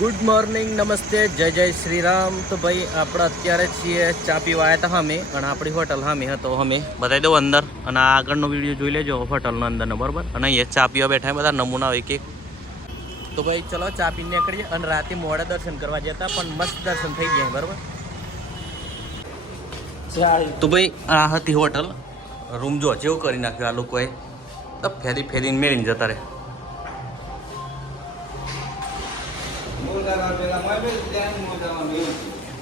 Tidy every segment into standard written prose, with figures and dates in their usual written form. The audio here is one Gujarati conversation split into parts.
ગુડ મોર્નિંગ, નમસ્તે, જય જય શ્રી રામ. તો ભાઈ આપણે અત્યારે છીએ ચા પીવા આવ્યા હતા સામે, અને આપણી હોટલ સામે હતો. અમે બતાવી દઉં અંદર, અને આગળનો વિડીયો જોઈ લેજો હોટલનો અંદરનો, બરાબર. અને અહીંયા ચા પીવા બેઠા બધા નમૂના એક એક. તો ભાઈ ચલો ચા પીને નીકળીએ. અને રાતે મોડા દર્શન કરવા જતા, પણ મસ્ત દર્શન થઈ ગયા, બરાબર. તો ભાઈ આ હતી હોટલ. રૂમ જો જેવું કરી નાખ્યું આ લોકોએ, તો ફેરી ફેરીને મેળીને જતા રહે.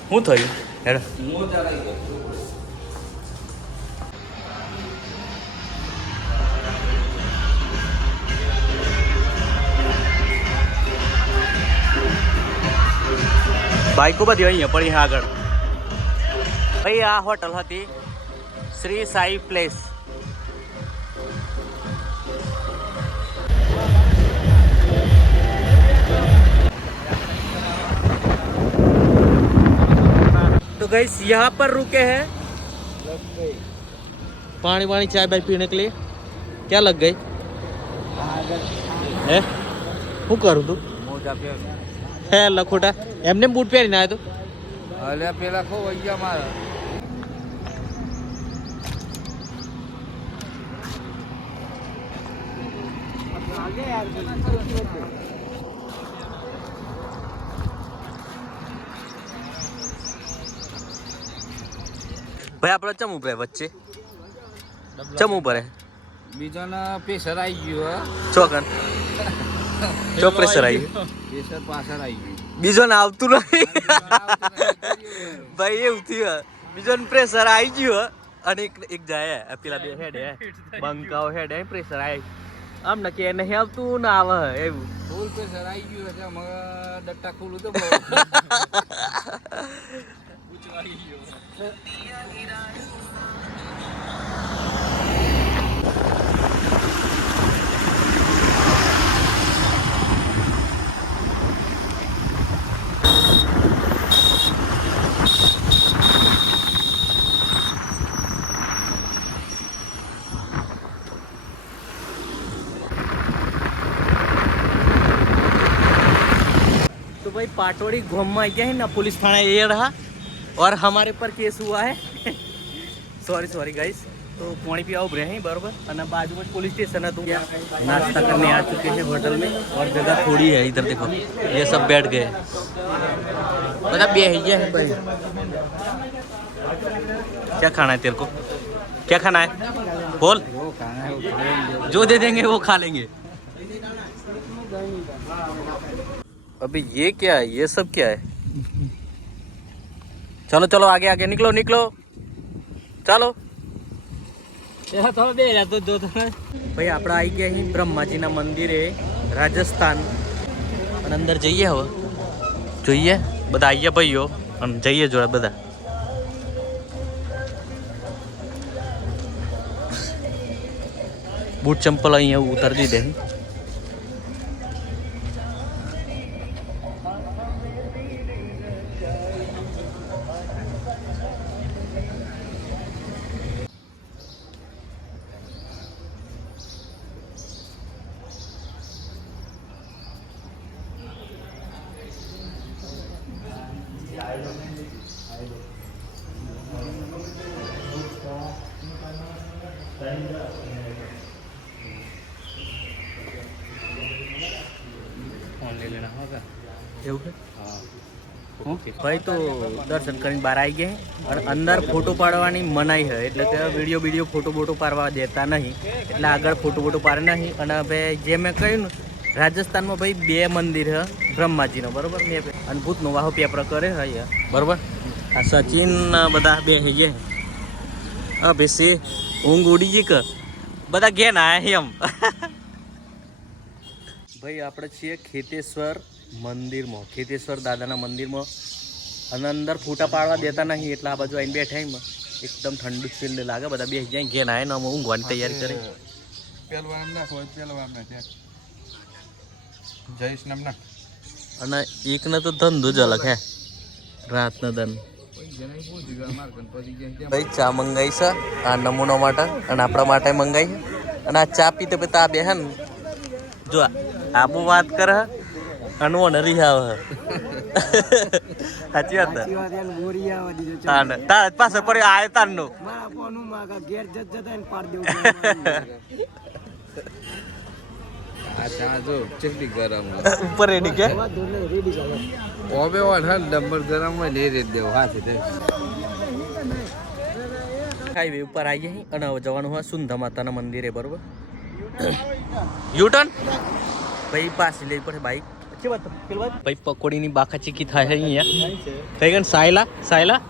શું થયું હેડ? બાઈકો બધી અહીંયા પડી આગળ. ભાઈ આ હોટલ હતી શ્રી સાઈ પ્લેસ. तो गाइस यहाँ पर रुके हैं, पानी वानी चाय बाय पीने के लिए. क्या लग गई है? હું કરું તું હે લખોટા એમને બૂટ પહેરીને આવ્યો તો? અલ્યા પેલા ખો વૈયા મારા ભાઈ આપણે ચમ ઉપર વચ્ચે ચમ ઉપર હે બીજાના પ્રેશર આવી ગયું ચોકન ચો પ્રેશર આવી ગયું, પ્રેશર પાછળ આવી ગયું. બીજો ને આવતું નહીં ભાઈ, એવું થયું. બીજો ને પ્રેશર આવી ગયું અને એક જાય પેલા બે હેડ હે બંકાઓ હેડ હે પ્રેશર આવી આમ ને કે નહીં આવતું ને આવે એવું ફૂલ પ્રેશર આવી ગયું એટલે અમે ડટ્ટા ખોલું તો ઉચવાઈ ગયો. तो भाई पाटोड़ी घूम में गया है ना, पुलिस थाना ये रहा और हमारे पर केस हुआ है. Sorry guys. तो पानी पिया उभरे हैं बराबर, और बाजू में पुलिस स्टेशन है. तो नाश्ता करने आ चुके हैं होटल में, और जगह थोड़ी है. इधर देखो ये सब बैठ गए, मतलब ये है भाई. क्या खाना है तेरे को? क्या खाना है बोल, वो खाना है वो जो दे देंगे वो खा लेंगे. अभी ये क्या है, ये सब क्या है? चलो चलो आगे आगे निकलो निकलो चलो. ભાઈ આપણે આવી ગયા અહીં બ્રહ્માજીના મંદિરે રાજસ્થાન, અને અંદર જઈએ. હવે જોઈએ બધા આવીએ ભાઈઓ, અને જઈએ જોડે બધા. બૂટ ચંપલ અહીંયા ઉતારી દીધે. એવું છે ભાઈ. તો દર્શન કરીને બહાર આવી ગયા, અને અંદર ફોટો પાડવાની મનાઈ છે, એટલે કે વિડીયો ફોટો બોટો પાડવા દેતા નહીં, એટલે આગળ ફોટો બોટો પાડે નહીં. અને ભાઈ જે મેં કહ્યું ને, રાજસ્થાનમાં ભાઈ 2 મંદિર છે બ્રહ્માજીનો, બરાબર. મેં અને ભૂતનો વાહો પેપર કરે છે બરાબર. આ સચિન બધા બે છે હા બેસી ઊંઘ ઉડી ગઈ કે બધા ઘેર ના એમ. ભાઈ આપણે છીએ ખેતેશ્વર મંદિરમાં, ખેતેશ્વર દાદાના મંદિરમાં, અને અંદર ફોટા પાડવા દેતા નહીં, એટલે આ બાજુ આવીને બેઠા એમાં એકદમ ઠંડુ ફીલ લાગે. બધા બે જાય ઘેર આવે ને અમે ઊંઘવાની તૈયારી કરે. અને એકને તો ધંધો જ અલગ હે, રાતનો ધન. ભાઈ ચા મંગાવી છે આ નમૂનો માટે, અને આપણા માટે મંગાવી છે. અને આ ચા પીતે પીતા આ બેહન જો આબુ વાત કરે અનવો ને રીહા આવે સાચી વાત સાચી વાત એને બોરી આવવા દીધો છે. તાર તાર પાસે પડે આય તાર નો મારા ફોન માગા ઘેર જતા એને પાડ દેવું આ ચા જો ચટણી ગરમ ઉપર રેડી કે રેડી જાવ ઓબે વાળ હા ડબલ ગરમ હોય ને એ રેટ દેવો હાથી દે હાઈવે ઉપર આવી ગયા અને હવે જવાનું હોય સુંધા માતાના મંદિરે બરોબર યુટર્ન ભાઈ પાછી લઈ પડે બાઈક કે વાત પેલ વાત ભાઈ પકોડીની બાખા ચીકી થાય છે અહીંયા કઈ ગણ સાયલા સાયલા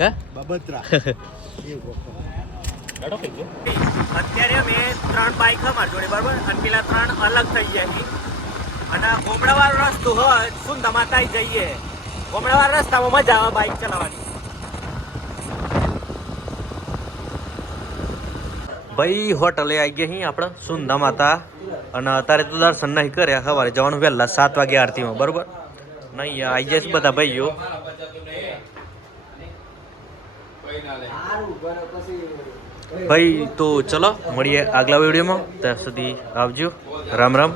હે બબત્રા અત્યારે અમે 3 બાઈક અમાર જોડે બરોબર અને પેલા 3 અલગ થઈ ગયા છે અને ગોમડાવાળો રસ્તો હોય સુંધા માતા જઈએ ગોમડાવાળા રસ્તામાં મજા આવે બાઈક ચલાવવાની ભાઈ હોટલે આવી ગયા અહીં આપણે સુંધા માતા અને અત્યારે તો દર્શન નહીં કર્યા સવારે જવાનું વહેલા 7 વાગે આરતીમાં બરોબર નહીં આવી જશે બધા ભાઈઓ ભાઈ તો ચલો મળીએ આગલા વિડીયોમાં ત્યાં સુધી આવજો રામ રામ